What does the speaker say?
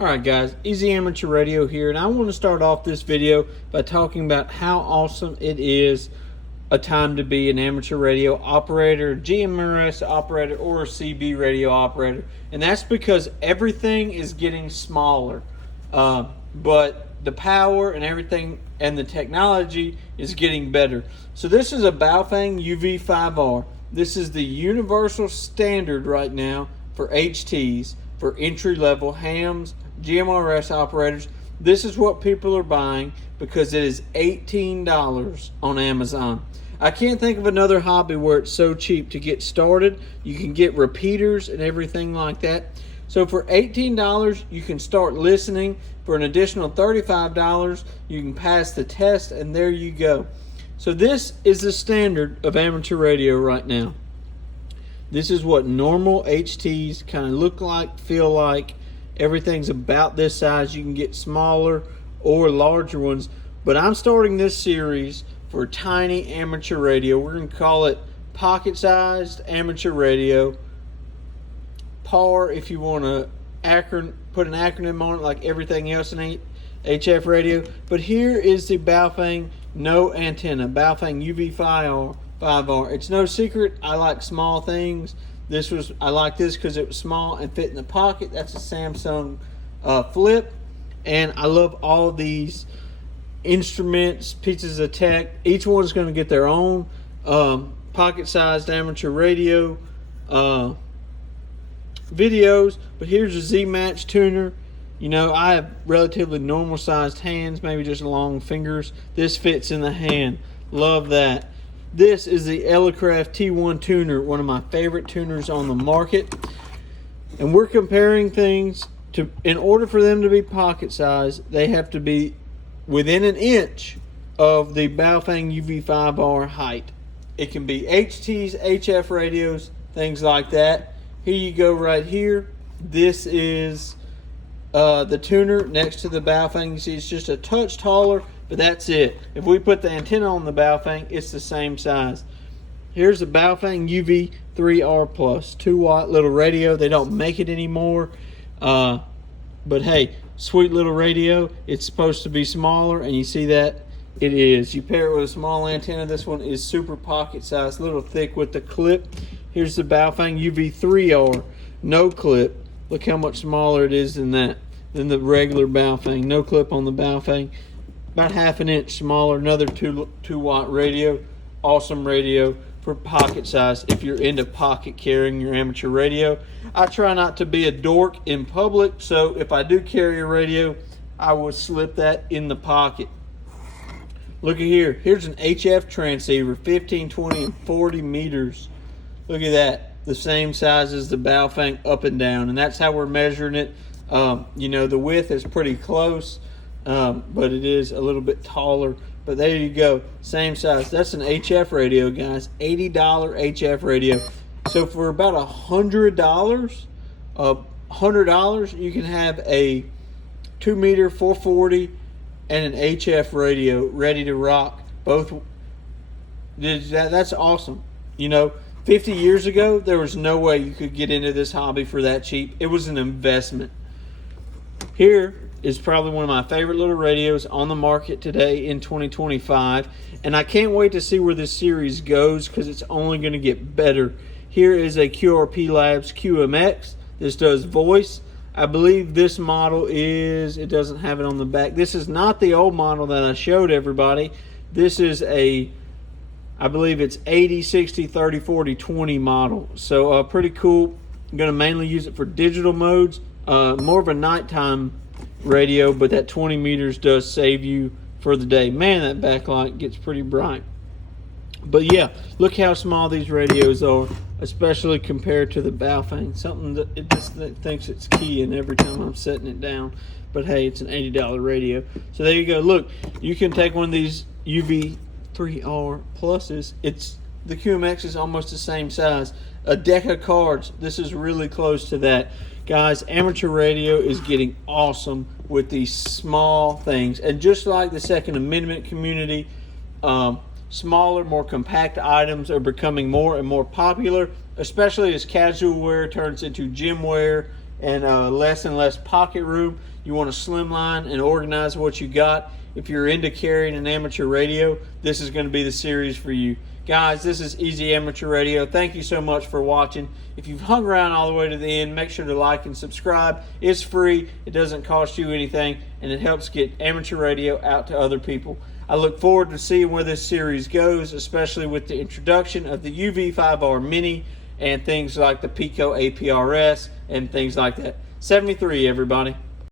Alright guys, Easy Amateur Radio here, and I want to start off this video by talking about how awesome it is a time to be an amateur radio operator, GMRS operator, or a CB radio operator. And that's because everything is getting smaller, but the power and everything and the technology is getting better. So this is a Baofeng UV5R. This is the universal standard right now for HTs, for entry-level hams, GMRS operators. This is what people are buying because it is $18 on Amazon. I can't think of another hobby where it's so cheap to get started. You can get repeaters and everything like that. So for $18, you can start listening. For an additional $35, you can pass the test, and there you go. So this is the standard of amateur radio right now. This is what normal HTs kind of look like, feel like. Everything's about this size. You can get smaller or larger ones, but I'm starting this series for tiny amateur radio. We're going to call it pocket-sized amateur radio. PAR, if you want to put an acronym on it like everything else in HF radio. But here is the Baofeng no antenna, Baofeng UV5R. It's no secret, I like small things. I like this because it was small and fit in the pocket. That's a Samsung Flip, and I love all of these instruments, pieces of tech. Each one's going to get their own pocket-sized amateur radio videos. But here's a Z-Match tuner. You know, I have relatively normal-sized hands, maybe just long fingers. This fits in the hand. Love that. This is the Elecraft T1 tuner, one of my favorite tuners on the market. And we're comparing things to, in order for them to be pocket size, they have to be within an inch of the Baofeng UV5R height. It can be HTs, HF radios, things like that. Here you go right here. This is the tuner next to the Baofeng. You see it's just a touch taller, but that's it. If we put the antenna on the Baofeng, it's the same size. Here's the Baofeng UV3R Plus, 2-watt little radio. They don't make it anymore, but hey, sweet little radio. It's supposed to be smaller, and you see that it is. You pair it with a small antenna. This one is super pocket sized, a little thick with the clip. Here's the Baofeng UV3R, no clip. Look how much smaller it is than the regular Baofeng. No clip on the Baofeng. About half an inch smaller. Another 2-watt radio. Awesome radio for pocket size if you're into pocket carrying your amateur radio. I try not to be a dork in public, so if I do carry a radio, I will slip that in the pocket. Look at here. Here's an HF transceiver, 15, 20, and 40 meters. Look at that. The same size as the Baofeng up and down, and that's how we're measuring it. You know, the width is pretty close, but it is a little bit taller. But there you go, same size. That's an HF radio, guys. $80 HF radio. So for about $100, you can have a 2-meter 440 and an HF radio ready to rock. Both. That's awesome. You know, 50 years ago, there was no way you could get into this hobby for that cheap. It was an investment. Here is probably one of my favorite little radios on the market today in 2025. And I can't wait to see where this series goes because it's only going to get better. Here is a QRP Labs QMX. This does voice. I believe this model is, it doesn't have it on the back. This is not the old model that I showed everybody. This is a, I believe it's 80, 60, 30, 40, 20 model. So pretty cool. I'm going to mainly use it for digital modes. More of a nighttime radio, but that 20 meters does save you for the day. Man, that backlight gets pretty bright. But yeah, look how small these radios are, especially compared to the Baofeng. Something that it just thinks it's keying every time I'm setting it down. But hey, it's an $80 radio. So there you go. Look, you can take one of these UV3R Pluses. The QMX is almost the same size. A deck of cards. This is really close to that. Guys, amateur radio is getting awesome with these small things. And just like the Second Amendment community, smaller, more compact items are becoming more and more popular, especially as casual wear turns into gym wear and less pocket room. You want to slimline and organize what you got. If you're into carrying an amateur radio, this is going to be the series for you. Guys, this is Easy Amateur Radio. Thank you so much for watching. If you've hung around all the way to the end, make sure to like and subscribe. It's free, it doesn't cost you anything, and it helps get amateur radio out to other people. I look forward to seeing where this series goes, especially with the introduction of the UV5R Mini and things like the Pico APRS and things like that. 73, everybody.